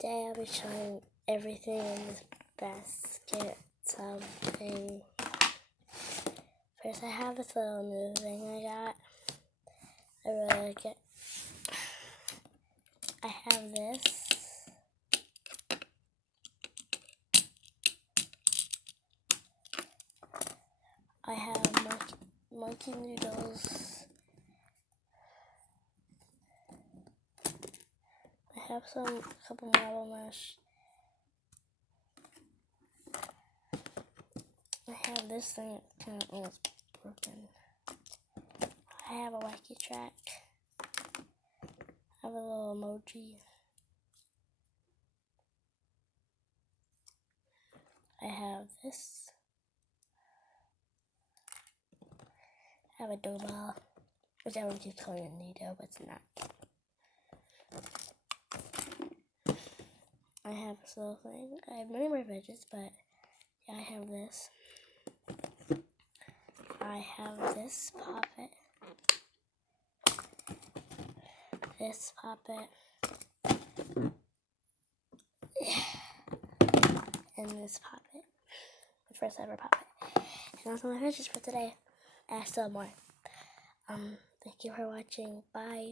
Today I'll be showing everything in this basket. Something. First, I have this little new thing I got. I really like it. I have this. I have monkey noodles. I have a couple marble mash. I have this thing kind of almost broken. I have a wacky track. I have a little emoji. I have this. I have a doorbell, which I would keep calling it Nido, but it's not. I have this little thing. I have many more fidgets, but yeah, I have this. I have this puppet. This puppet. And this puppet. The first ever puppet. And that's all my fidgets for today. I still have more. Thank you for watching. Bye.